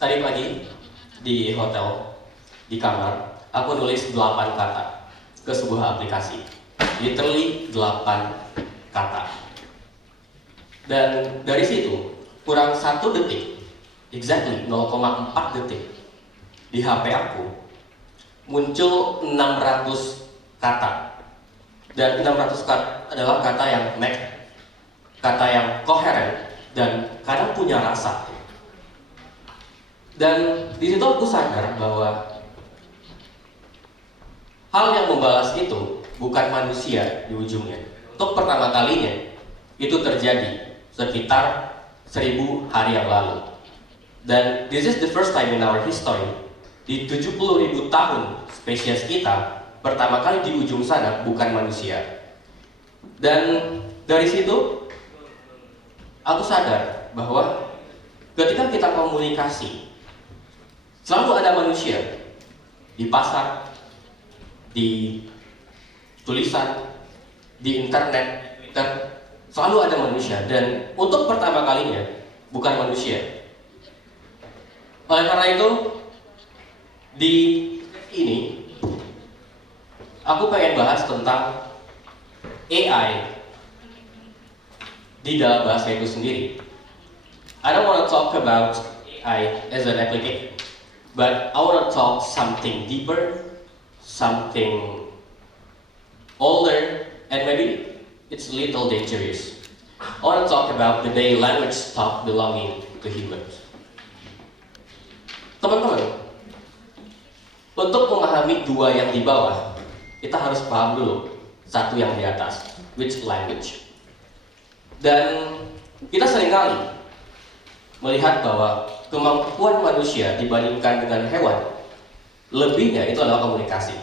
Tadi pagi di hotel, di kamar, aku nulis 8 kata ke sebuah aplikasi. Literally 8 kata. Dan dari situ, kurang 1 detik, exactly 0,4 detik, di HP aku muncul 600 kata. Dan 600 kata adalah kata yang match, kata yang koheren, dan kadang punya rasa. Dan di situ aku sadar bahwa hal yang membalas itu bukan manusia di ujungnya. Untuk pertama kalinya itu terjadi sekitar 1000 hari yang lalu. Dan this is the first time in our history, di 70.000 tahun spesies kita, pertama kali di ujung sana bukan manusia. Dan dari situ aku sadar bahwa ketika kita komunikasi, selalu ada manusia di pasar, di tulisan, di internet, Twitter, selalu ada manusia. Dan untuk pertama kalinya bukan manusia. Oleh karena itu, di ini aku pengen bahas tentang AI di dalam bahasa itu sendiri. I don't want to talk about AI as an application, but I want to talk something deeper, something older, and maybe it's a little dangerous. I want to talk about the day language stopped belonging to humans. Teman-teman, untuk memahami dua yang di bawah, kita harus paham dulu satu yang di atas, which language. Dan kita seringkali melihat bahwa kemampuan manusia dibandingkan dengan hewan, lebihnya itu adalah komunikasi.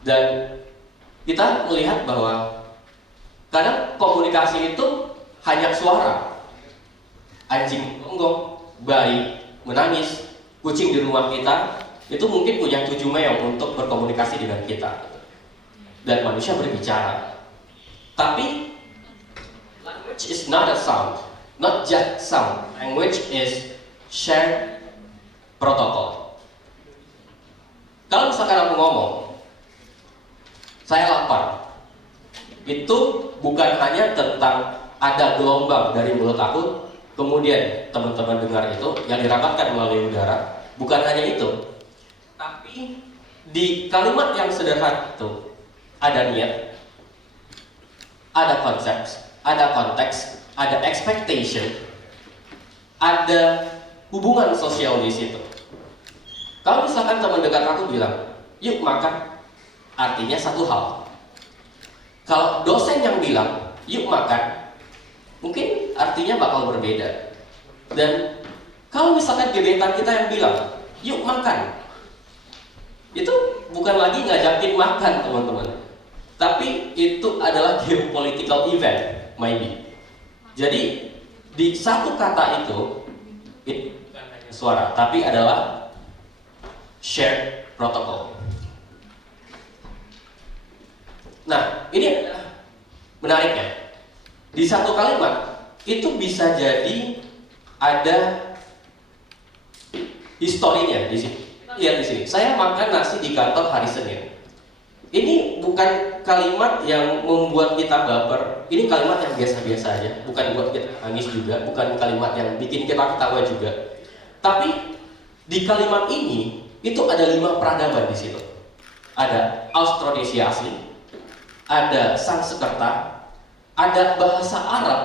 Dan kita melihat bahwa kadang komunikasi itu hanya suara. Anjing gonggong, bayi menangis, kucing di rumah kita itu mungkin punya 7 meong untuk berkomunikasi dengan kita. Dan manusia berbicara. Tapi language is not a sound, not just sound. Language is shared protocol. Kalau misalkan aku ngomong, saya lapar, itu bukan hanya tentang ada gelombang dari mulut aku, kemudian teman-teman dengar itu yang dirapatkan melalui udara, bukan hanya itu. Tapi di kalimat yang sederhana itu ada niat, ada konsep, ada konteks, ada expectation, ada hubungan sosial di situ. Kalau misalkan teman dekat aku bilang, yuk makan, artinya satu hal. Kalau dosen yang bilang, yuk makan, mungkin artinya bakal berbeda. Dan kalau misalkan gebetan kita yang bilang, yuk makan, itu bukan lagi ngajakin makan, teman-teman. Tapi itu adalah geopolitical event, maybe. Jadi, di satu kata itu bukan hanya suara, tapi adalah shared protocol. Nah, ini adalah menariknya. Di satu kalimat, itu bisa jadi ada historinya di sini. Lihat di sini. Saya makan nasi di kantor hari Senin. Ini bukan kalimat yang membuat kita baper. Ini kalimat yang biasa-biasa aja. Bukan buat kita nangis juga. Bukan kalimat yang bikin kita ketawa juga. Tapi di kalimat ini itu ada 5 peradaban di situ. Ada Austronesia asli, ada Sanskerta, ada bahasa Arab,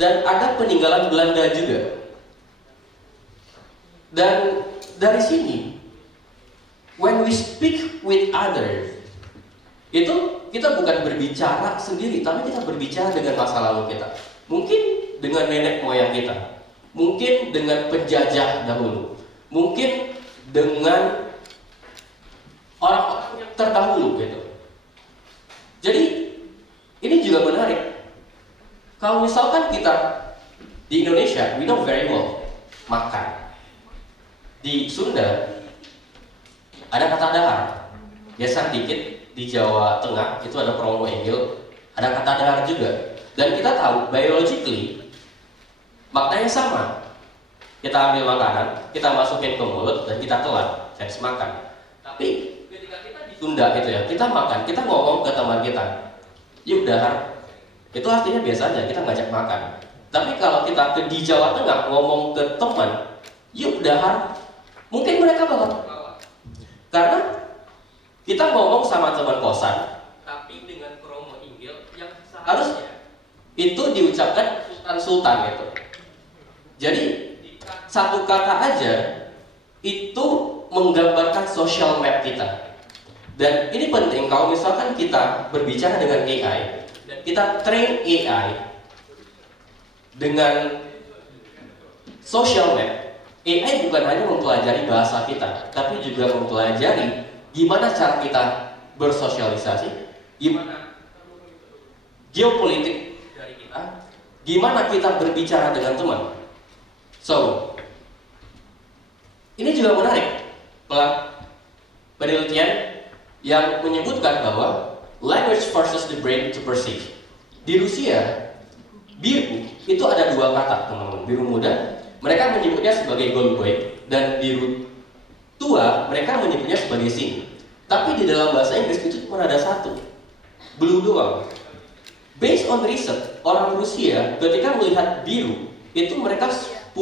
dan ada peninggalan Belanda juga. Dan dari sini, when we speak with others, itu kita bukan berbicara sendiri, tapi kita berbicara dengan masa lalu kita. Mungkin dengan nenek moyang kita, mungkin dengan penjajah dahulu, mungkin dengan orang-orang yang terdahulu gitu. Jadi ini juga menarik. Kalau misalkan kita di Indonesia, we know very well makan. Di Sunda ada kata dahar. Geser dikit di Jawa Tengah itu ada promo enggil, ada kata dahar juga. Dan kita tahu biologically maknanya sama. Kita ambil makanan, kita masukin ke mulut dan kita telan, seks makan. Tapi ketika kita ditunda gitu ya, kita makan, kita ngomong ke teman kita, yuk dahar. Itu artinya biasa aja, kita ngajak makan. Tapi kalau kita di Jawa Tengah ngomong ke teman, yuk dahar, mungkin mereka bakal ketawa. Karena kita ngomong sama teman kosan, tapi dengan kromo inggil yang seharusnya itu diucapkan sultan-sultan gitu. Jadi satu kata aja itu menggambarkan social map kita. Dan ini penting kalau misalkan kita berbicara dengan AI dan kita train AI dengan social map. AI bukan hanya mempelajari bahasa kita, tapi juga mempelajari gimana cara kita bersosialisasi, gimana geopolitik dari kita, gimana kita berbicara dengan teman. So, ini juga menarik. Penelitian yang menyebutkan bahwa language forces the brain to perceive. Di Rusia, biru itu ada dua kata, teman-teman. Biru muda, mereka menyebutnya sebagai goluboi, dan biru tua, mereka menyebutnya sebagai sin. Tapi di dalam bahasa Inggris itu cuma ada satu, blue doang. Based on research, orang Rusia ketika melihat biru, itu mereka 10%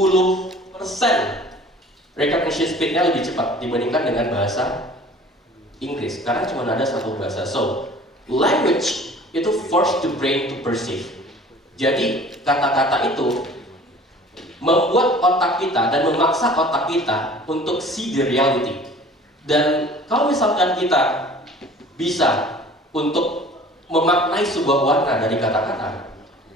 recognition speed-nya lebih cepat dibandingkan dengan bahasa Inggris, karena cuma ada satu bahasa. So, language itu force the brain to perceive. Jadi, kata-kata itu membuat otak kita dan memaksa otak kita untuk see the reality. Dan kalau misalkan kita bisa untuk memaknai sebuah warna dari kata-kata,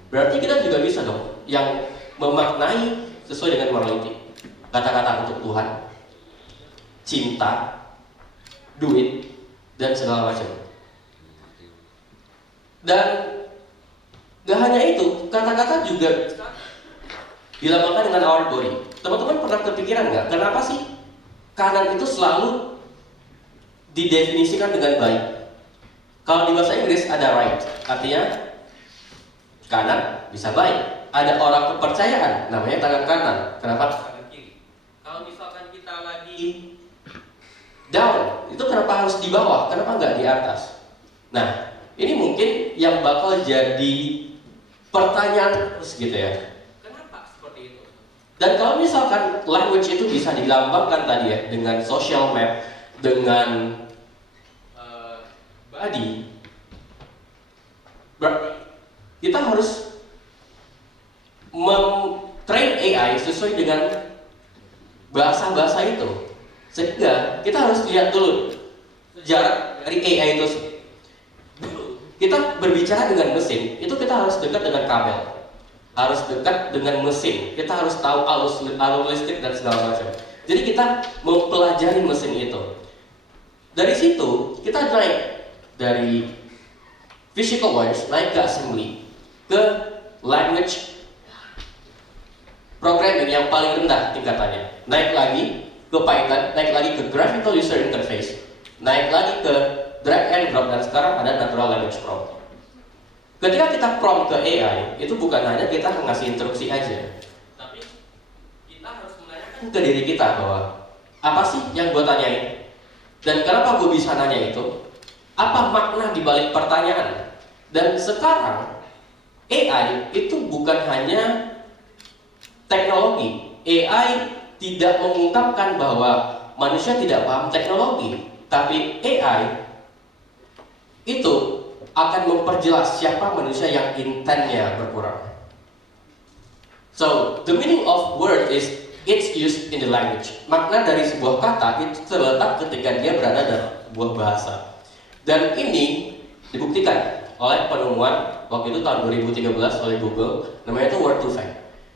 berarti kita juga bisa dong yang memaknai sesuai dengan morality. Kata-kata untuk Tuhan, cinta, duit, dan segala macam. Dan gak hanya itu, kata-kata juga dilambangkan dengan our body. Teman-teman pernah kepikiran nggak, kenapa sih kanan itu selalu didefinisikan dengan baik? Kalau di bahasa Inggris ada right, artinya kanan bisa baik. Ada orang kepercayaan, namanya tangan kanan. Kenapa tangan kiri? Kalau misalkan kita lagi down, itu kenapa harus di bawah? Kenapa nggak di atas? Nah, ini mungkin yang bakal jadi pertanyaan terus gitu ya. Kenapa seperti itu? Dan kalau misalkan language itu bisa dilambangkan tadi ya dengan social map, dengan body, berarti kita harus train AI sesuai dengan bahasa-bahasa itu. Sehingga kita harus lihat dulu sejarah dari AI itu. Dulu kita berbicara dengan mesin, itu kita harus dekat dengan kabel, harus dekat dengan mesin, kita harus tahu alur listrik dan segala macam. Jadi kita mempelajari mesin itu. Dari situ kita naik dari physical wires naik ke assembly, ke language programming yang paling rendah tingkatannya, naik lagi ke Python, naik lagi ke graphical user interface, naik lagi ke drag and drop, dan sekarang ada natural language prompt. Ketika kita prompt ke AI, itu bukan hanya kita ngasih instruksi aja, tapi kita harus menanyakan ke diri kita bahwa apa sih yang gue tanyain, dan kenapa gue bisa nanya itu, apa makna di balik pertanyaan. Dan sekarang AI itu bukan hanya teknologi. AI tidak mengungkapkan bahwa manusia tidak paham teknologi, tapi AI itu akan memperjelas siapa manusia yang intent-nya berkurang. So, the meaning of word is its used in the language. Makna dari sebuah kata itu terletak ketika dia berada dalam sebuah bahasa. Dan ini dibuktikan oleh penemuan waktu itu tahun 2013 oleh Google, namanya itu word2vec.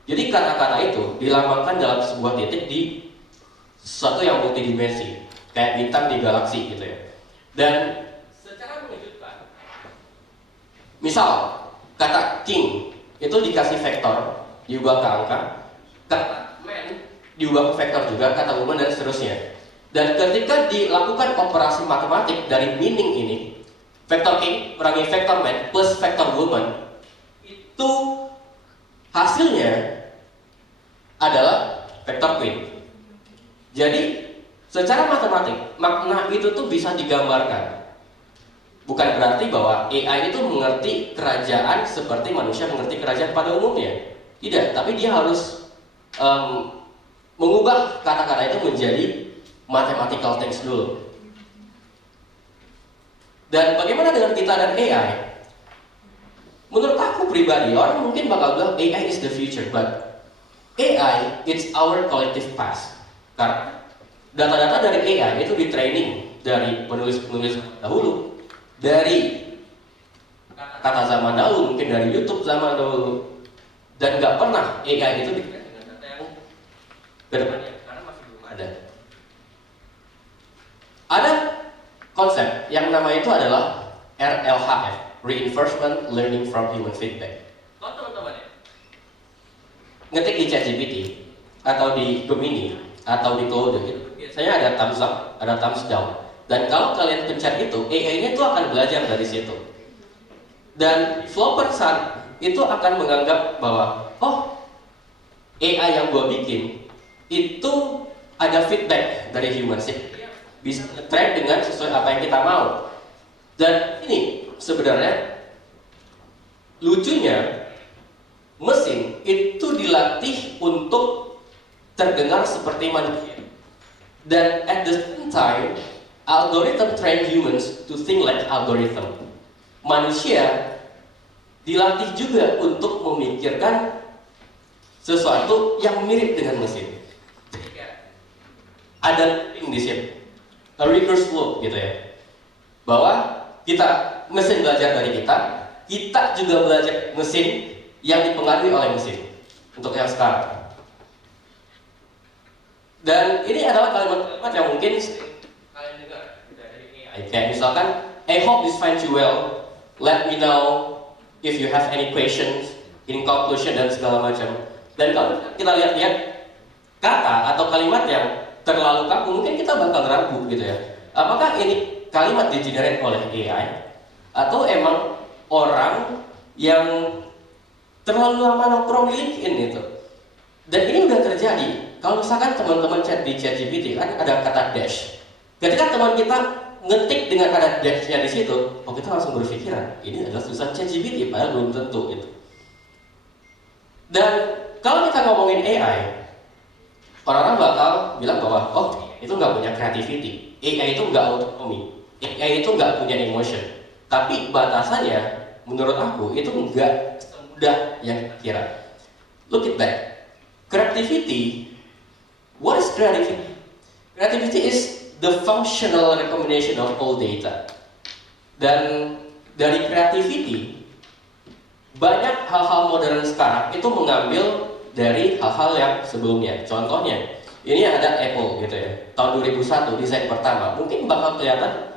Jadi kata-kata itu dilambangkan dalam sebuah titik di sesuatu yang multidimensi, kayak bintang di galaksi gitu ya. Dan secara mengejutkan, misal kata king itu dikasih vektor, diubah ke angka, kata man diubah ke vektor juga, kata woman dan seterusnya. Dan ketika dilakukan operasi matematik dari meaning ini, vektor king kurangi vektor man plus vektor woman, itu hasilnya adalah vector queen. Jadi secara matematik makna itu tuh bisa digambarkan. Bukan berarti bahwa AI itu mengerti kerajaan seperti manusia mengerti kerajaan pada umumnya. Tidak, tapi dia harus mengubah kata-kata itu menjadi mathematical text dulu. Dan bagaimana dengan kita dan AI? Menurut aku pribadi, orang mungkin bakal bilang AI is the future, but AI it's our collective past. Karena data-data dari AI itu di training dari penulis-penulis dahulu, dari kata zaman dahulu, mungkin dari YouTube zaman dahulu, dan nggak pernah AI itu dengan data yang kedepannya, karena masih belum ada. Ada konsep yang nama itu adalah RLHF, Reinforcement Learning from Human Feedback. Kalau teman-teman ya, ngetik di ChatGPT atau di Gemini atau di Claude itu biasanya ada thumbs up, ada thumbs down. Dan kalau kalian pencet itu, AI-nya itu akan belajar dari situ. Dan developer saat itu akan menganggap bahwa oh, AI yang gua bikin itu ada feedback dari human sih. Bisa track dengan sesuai apa yang kita mau. Dan ini sebenarnya lucunya, mesin itu dilatih untuk terdengar seperti manusia. Dan at the same time, algorithm train humans to think like algorithm. Manusia dilatih juga untuk memikirkan sesuatu yang mirip dengan mesin. Ada di sini, a recursive loop gitu ya, bahwa mesin belajar dari kita juga belajar mesin yang dipengaruhi oleh mesin untuk yang sekarang. Dan ini adalah kalimat-kalimat yang mungkin kalian dengar dari AI. Kayak misalkan, I hope this finds you well. Let me know if you have any questions, in conclusion dan segala macam. Dan kalau kita lihat-lihat kata atau kalimat yang terlalu kaku, mungkin kita bakal ragu gitu ya. Apakah ini kalimat di-generate oleh AI atau emang orang yang terlalu lama nongkrong di LinkedIn gitu. Dan ini udah terjadi. Kalau misalkan teman-teman chat di ChatGPT kan ada kata dash. Ketika teman kita ngetik dengan ada dash-nya di situ, oh kita langsung berpikiran ini adalah tulisan ChatGPT, padahal belum tentu itu. Dan kalau kita ngomongin AI, orang-orang bakal bilang bahwa oh itu nggak punya creativity, AI itu nggak autonomy, AI itu nggak punya emotion. Tapi batasannya, menurut aku itu nggak semudah yang kita kira. Look at that. Creativity. What is creativity? Creativity is the functional recombination of all data. Dan dari creativity, banyak hal-hal modern sekarang itu mengambil dari hal-hal yang sebelumnya. Contohnya, ini ada Apple gitu ya, tahun 2001 desain pertama. Mungkin bakal kelihatan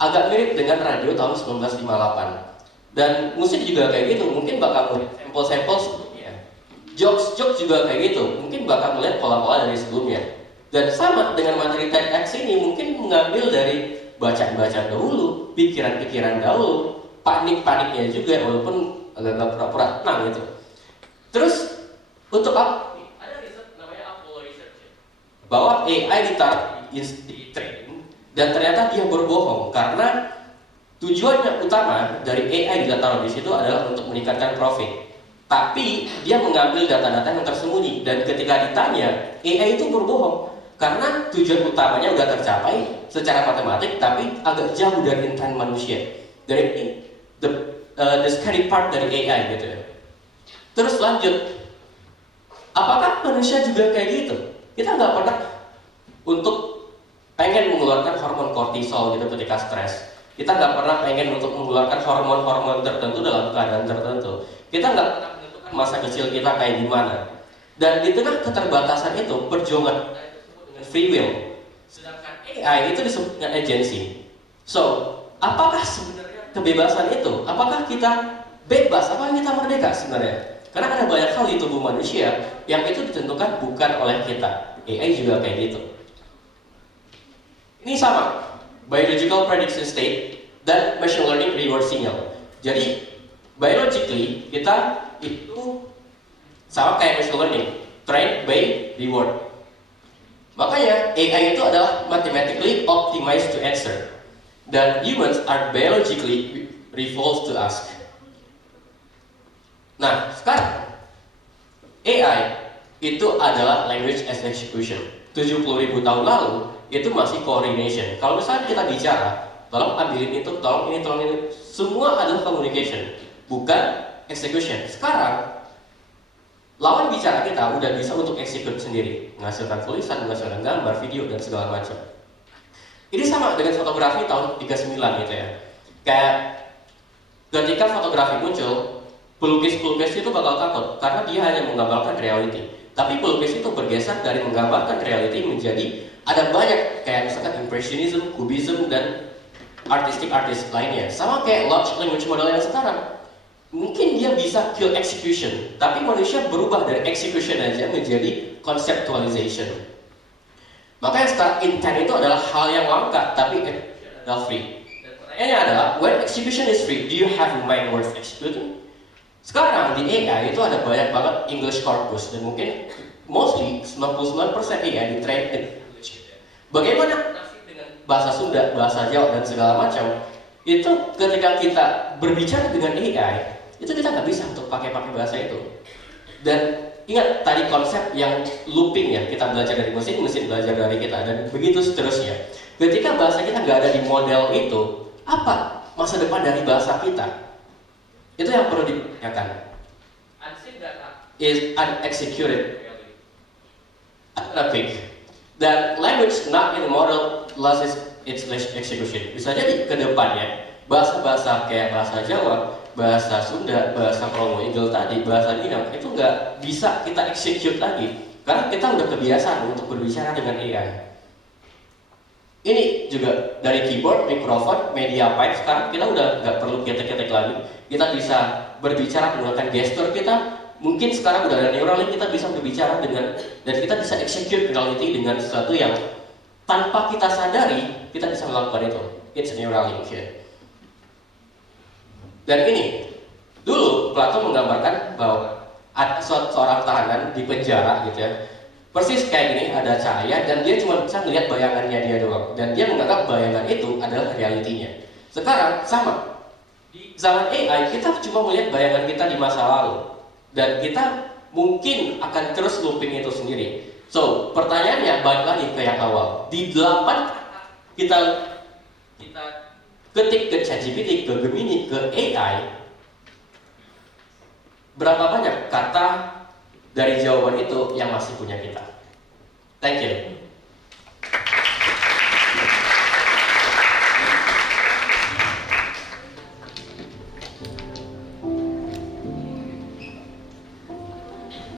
agak mirip dengan radio tahun 1958. Dan musik juga kayak gitu, mungkin bakal melihat sampel-sampel sebelumnya. Jokes juga kayak gitu, mungkin bakal melihat pola-pola dari sebelumnya. Dan sama dengan materi TEDx ini, mungkin mengambil dari bacaan-bacaan dahulu, pikiran-pikiran dahulu, panik-paniknya juga, walaupun agak-agak pura-pura tenang gitu. Terus untuk apa? Ada riset namanya Apollo Research, bahwa AI ditaruh di training dan ternyata dia berbohong karena tujuannya utama dari AI ditaruh di situ adalah untuk meningkatkan profit. Tapi dia mengambil data-data yang tersembunyi dan ketika ditanya, AI itu berbohong karena tujuan utamanya udah tercapai secara matematik, tapi agak jauh dari intent manusia. Dari the scary part dari AI gitu ya. Terus lanjut, apakah manusia juga kayak gitu? Kita nggak pernah untuk pengen mengeluarkan hormon kortisol gitu ketika stres. Kita nggak pernah pengen untuk mengeluarkan hormon-hormon tertentu dalam keadaan tertentu. Kita nggak pernah menentukan masa kecil kita kayak gimana. Dan di tengah keterbatasan itu, perjuangan kita disebut dengan free will. Sedangkan AI itu disebut dengan agency. So, apakah sebenarnya kebebasan itu? Apakah kita bebas? Apakah kita merdeka sebenarnya? Karena ada banyak hal di tubuh manusia yang itu ditentukan bukan oleh kita. AI juga kayak gitu. Ini sama, biological prediction state dan machine learning reward signal. Jadi biologically kita itu sama kayak machine learning, train by reward. Makanya AI itu adalah mathematically optimized to answer. Dan humans are biologically revolved to ask. Nah, sekarang AI itu adalah language as execution. 70.000 tahun lalu itu masih coordination. Kalau misalnya kita bicara, tolong ambilin itu, tolong ini, semua adalah communication, bukan execution. Sekarang lawan bicara kita udah bisa untuk execute sendiri, menghasilkan tulisan, menghasilkan gambar, video, dan segala macam. Ini sama dengan fotografi tahun 39 gitu ya. Kayak ketika fotografi muncul, pelukis-pelukis itu bakal takut karena dia hanya menggambarkan reality. Tapi pelukis itu bergeser dari menggambarkan reality menjadi ada banyak kayak misalkan impressionism, cubism, dan artistik lainnya. Sama kayak large language model yang sekarang. Mungkin dia bisa kill execution, tapi manusia berubah dari execution aja menjadi conceptualization. Makanya sekarang intent itu adalah hal yang langka, tapi adalah free. Dan pertanyaannya adalah, when execution is free, do you have a mind worth executing? Sekarang di AI itu ada banyak banget English corpus, dan mungkin mostly 99% AI di train in English. Bagaimana dengan bahasa Sunda, bahasa Jawa, dan segala macam? Itu ketika kita berbicara dengan AI, itu kita nggak bisa untuk pakai bahasa itu. Dan ingat tadi konsep yang looping ya, kita belajar dari mesin, mesin belajar dari kita, dan begitu seterusnya. Ketika bahasa kita nggak ada di model itu, apa masa depan dari bahasa kita? Itu yang perlu dipertanyakan. Unseen data is unexecuted. Dan language not in the model loses its execution. Bisa jadi ke depannya bahasa-bahasa kayak bahasa Jawa, bahasa Sunda, bahasa Kromo Igel tadi, bahasa Minang itu nggak bisa kita execute lagi karena kita udah kebiasaan untuk berbicara dengan AI. Ini juga dari keyboard, mikrofon, media pipe, sekarang kita udah nggak perlu ketik-ketik lagi. Kita bisa berbicara menggunakan gestur kita. Mungkin sekarang udah ada Neuralink, kita bisa berbicara dengan, dan kita bisa execute reality dengan sesuatu yang tanpa kita sadari, kita bisa melakukan itu. It's Neuralink ya. Dan ini, dulu Plato menggambarkan bahwa ada seorang tahanan di penjara gitu ya. Persis kayak gini, ada cahaya dan dia cuma bisa melihat bayangannya dia doang. Dan dia menganggap bayangan itu adalah realitinya. Sekarang sama. Di zaman AI, kita cuma melihat bayangan kita di masa lalu. Dan kita mungkin akan terus looping itu sendiri. So, pertanyaannya balik lagi ke yang awal. Di 8 kita ketik ke ChatGPT, ke Gemini, ke AI, berapa banyak kata dari jawaban itu yang masih punya kita? Thank you.